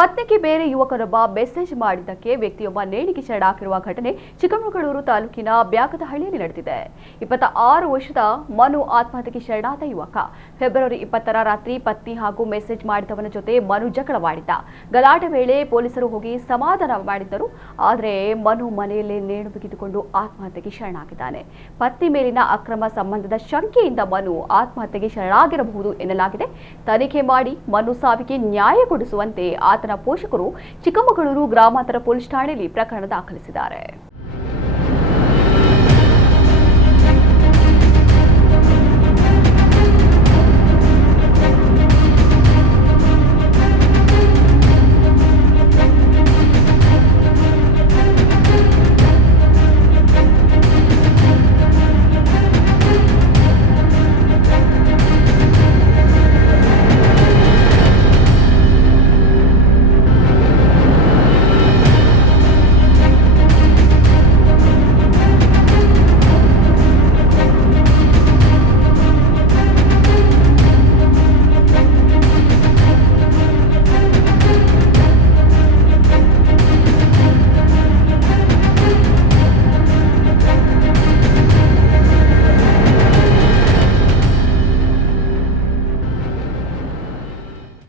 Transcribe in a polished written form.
ಪತ್ನಿಗೆ ಬೇರೆ ಯುವಕರೊಬ್ಬ ಮೆಸೇಜ್ ಮಾಡಿದ್ದಕ್ಕೆ ವ್ಯಕ್ತಿಯೊಬ್ಬ ನೇಣಿಗೆ ಶರಣಾಗಿರುವ ಘಟನೆ ಚಿಕ್ಕಮಗಳೂರು ತಾಲೂಕಿನ ಬ್ಯಾಕದಹಳ್ಳಿಯಲ್ಲಿ ನಡೆದಿದೆ. 26 ವರ್ಷದ ಮನು ಆತ್ಮಹತ್ಯೆಗೆ ಶರಣಾದ ಯುವಕ. ಫೆಬ್ರವರಿ 20ರ ರಾತ್ರಿ ಪತ್ನಿ ಹಾಗೂ ಮೆಸೇಜ್ ಮಾಡಿದವನ ಜೊತೆ ಮನು ಜಗಳವಾಡಿದ್ದ. ಗಲಾಟೆ ವೇಳೆ ಪೊಲೀಸರು ಹೋಗಿ ಸಮಾಧಾನ ಮಾಡಿದ್ದರು. ಆದರೆ ಮನು ಮನೆಯಲ್ಲೇ ನೇಣು ಬಿಗಿದುಕೊಂಡು ಆತ್ಮಹತ್ಯೆಗೆ ಶರಣಾಗಿದ್ದಾನೆ. ಪತ್ನಿ ಮೇಲಿನ ಅಕ್ರಮ ಸಂಬಂಧದ ಶಂಕೆಯಿಂದ ಮನು ಆತ್ಮಹತ್ಯೆಗೆ ಶರಣಾಗಿರಬಹುದು ಎನ್ನಲಾಗಿದೆ. ತನಿಖೆ ಮಾಡಿ ಮನು ಸಾವಿಗೆ ನ್ಯಾಯ ಕೊಡಿಸುವಂತೆ ಆತನ ಪೋಷಕರು ಚಿಕ್ಕಮಗಳೂರು ಗ್ರಾಮಾಂತರ ಪೊಲೀಸ್ ಠಾಣೆಯಲ್ಲಿ ಪ್ರಕರಣ ದಾಖಲಿಸಿದ್ದಾರೆ.